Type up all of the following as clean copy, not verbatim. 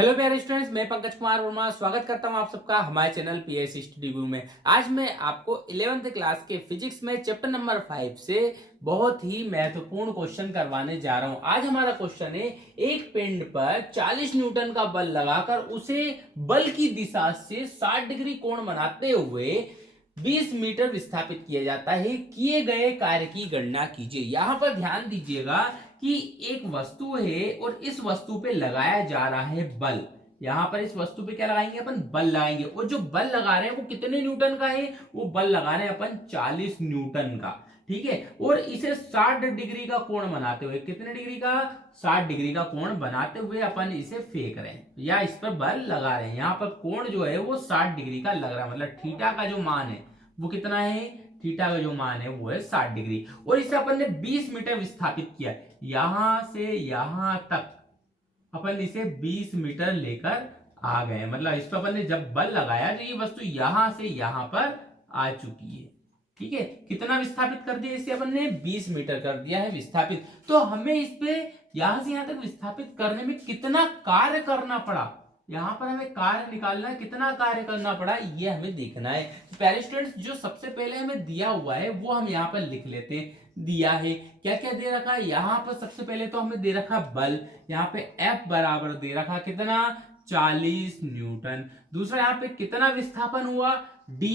Hello प्यारे students, मैं पंकज कुमार वर्मा स्वागत करता हूं आप सबका हमारे चैनल पीएस स्टडी गुरु में। आज मैं आपको 11th क्लास के फिजिक्स में चैप्टर नंबर 5 से बहुत ही महत्वपूर्ण क्वेश्चन करवाने जा रहा हूं। आज हमारा क्वेश्चन है, एक पिंड पर 40 न्यूटन का बल लगाकर उसे बल की दिशा से 60 डिग्री कोण बनाते हुए 20 मीटर विस्थापित किया जाता है। किए गए कार्य की गणना कीजिए। यहां पर ध्यान दीजिएगा कि एक वस्तु है और इस वस्तु पे लगाया जा रहा है बल। यहां पर इस वस्तु पे क्या लगाएंगे अपन? बल लगाएंगे। और जो बल लगा रहे हैं वो कितने न्यूटन का है? वो बल लगा रहे हैं अपन 40 न्यूटन का। ठीक है। और इसे 60 डिग्री का कोण बनाते हुए, कितने डिग्री का? 60 डिग्री का कोण बनाते हुए अपन इसे फेंक रहे हैं या इस पर बल लगा रहे हैं। यहां पर कोण जो है वो 60 डिग्री का लग रहा है, मतलब थीटा का जो मान है वो कितना है? थीटा का जो मान है वो है 60 डिग्री। और इसे अपन ने 20 मीटर विस्थापित किया। यहां से यहां तक अपन इसे 20 मीटर लेकर आ गए, मतलब इस पर अपन ने जब बल लगाया तो ये वस्तु यहां से यहां पर आ चुकी है। ठीक है। कितना विस्थापित कर दिया इसे अपन ने? 20 मीटर कर दिया है विस्थापित। तो हमें इस पे यहां से यहां तक विस्थापित करने में कितना कार्य करना पड़ा, यहां पर हमें कार्य निकालना है, कितना कार्य करना पड़ा ये हमें देखना है। प्यारे स्टूडेंट्स, जो सबसे पहले हमें दिया हुआ है वो हम यहाँ पर लिख लेते हैं। दिया है क्या क्या दे रखा है यहाँ पर? सबसे पहले तो हमें दे रखा बल, यहाँ पे F बराबर दे रखा कितना? 40 न्यूटन। दूसरा यहाँ पे कितना विस्थापन हुआ? D।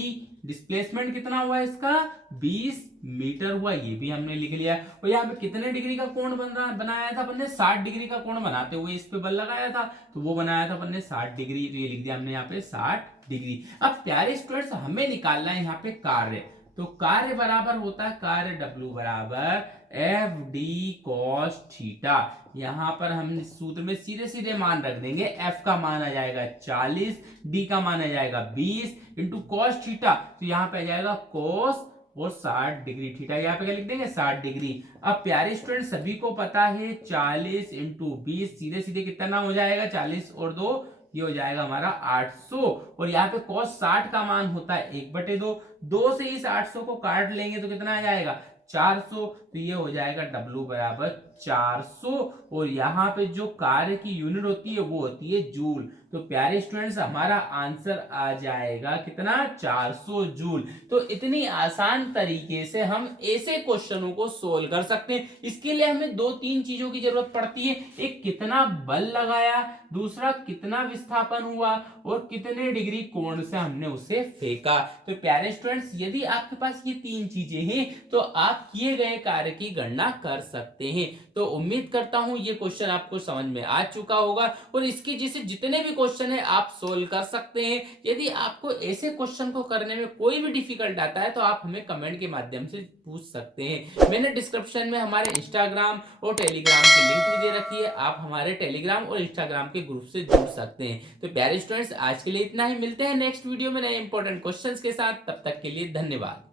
डिस्प्लेसमेंट कितना हुआ इसका? 20 मीटर हुआ, ये भी हमने लिख लिया। और यहाँ पे कितने डिग्री का कोण बनाया था अपन ने? 60 डिग्री का कोण बनाते हुए इस पे बल लगाया था, तो वो बनाया था अपन ने 60 डिग्री, तो ये लिख दिया हमने यहाँ पे 60 डिग्री। अब प्यारे स्टूडेंट्स, हमें निकालना है यहाँ पे कार्य। तो कार्य बराबर होता है, कार्य W बराबर एफ डी कॉस थीटा। यहां पर हम सूत्र में सीधे सीधे मान रख देंगे। F का मान आ जाएगा 40, D का मान आ जाएगा 20 इंटू कॉस थीटा, तो यहां पे आ जाएगा कॉस और 60 डिग्री थीटा। यहाँ पे क्या लिख देंगे? 60 डिग्री। अब प्यारे स्टूडेंट, सभी को पता है 40 इंटू 20 सीधे सीधे कितना हो जाएगा? 40 और 2 ये हो जाएगा हमारा 800। और यहाँ पे cos 60 का मान होता है 1/2। 2 से इस 800 को काट लेंगे तो कितना आ जाएगा? 400। तो ये हो जाएगा W बराबर 400। और यहाँ पे जो कार्य की यूनिट होती है वो होती है जूल। तो प्यारे स्टूडेंट्स, हमारा आंसर आ जाएगा कितना? 400 जूल। तो इतनी आसान तरीके से हम ऐसे क्वेश्चनों को सोल्व कर सकते हैं। इसके लिए हमें दो तीन चीजों की जरूरत पड़ती है। एक, कितना बल लगाया, दूसरा कितना विस्थापन हुआ, और कितने डिग्री कोण से हमने उसे फेंका। तो प्यारे स्टूडेंट्स, यदि आपके पास ये तीन चीजें हैं तो आप किए गए कार्य की गणना कर सकते हैं। तो उम्मीद करता हूं ये क्वेश्चन आपको समझ में आ चुका होगा और इसके जैसे जितने भी क्वेश्चन है आप सोल्व कर सकते हैं। यदि आपको ऐसे क्वेश्चन को करने में कोई भी डिफिकल्ट आता है तो आप हमें कमेंट के माध्यम से पूछ सकते हैं। मैंने डिस्क्रिप्शन में हमारे इंस्टाग्राम और टेलीग्राम की लिंक भी दे रखी है, आप हमारे टेलीग्राम और इंस्टाग्राम के ग्रुप से जुड़ सकते हैं। तो प्यारे स्टूडेंट्स, आज के लिए इतना ही। मिलते हैं नेक्स्ट वीडियो में नए इंपॉर्टेंट क्वेश्चंस के साथ। तब तक के लिए धन्यवाद।